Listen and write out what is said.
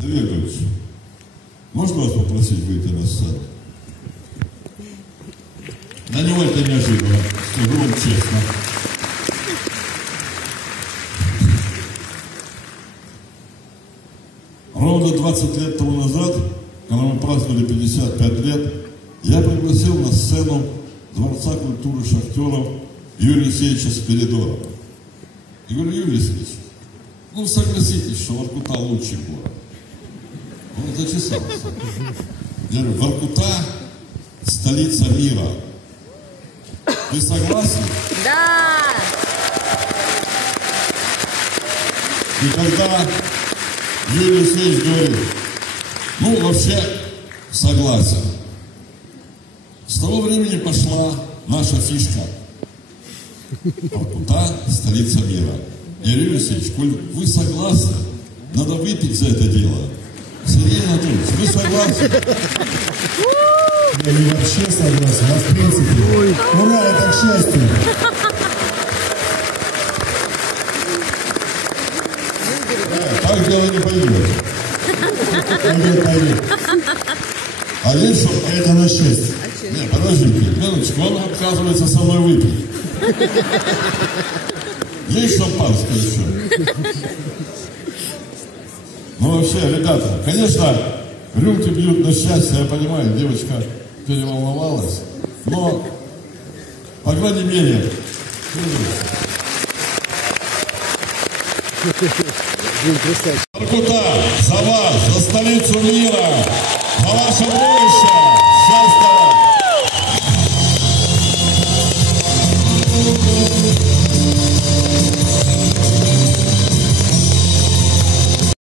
Олегович, можно вас попросить выйти на сцену? На него это неожиданно, скажу вам честно. Ровно 20 лет тому назад, когда мы праздновали 55 лет, я пригласил на сцену Дворца культуры шахтеров Юрия Алексеевича Спиридонова. И говорю: Юрий Алексеевич, ну согласитесь, что Воркута лучший город. Он зачесался. Я говорю: Воркута – столица мира. Вы согласны? Да! И когда Юрий Алексеевич говорит: ну, вообще, согласен. С того времени пошла наша фишка. Воркута – столица мира. Юрий Алексеевич, коль вы согласны, надо выпить за это дело. Сергей Анатольевич, вы согласны? Я не вообще согласен, а в принципе. Ура, это к счастью. Так дело не пойдет. Пойдет. А есть что? Это на счастье. Нет, подождите, Леночка, он отказывается со мной выпить. Есть шампанское еще? Ну вообще, ребята, конечно, рюмки бьют на счастье, я понимаю, девочка переволновалась, но, по крайней мере, Воркута, за вас, за столицу мира, за ваше будущее, счастья!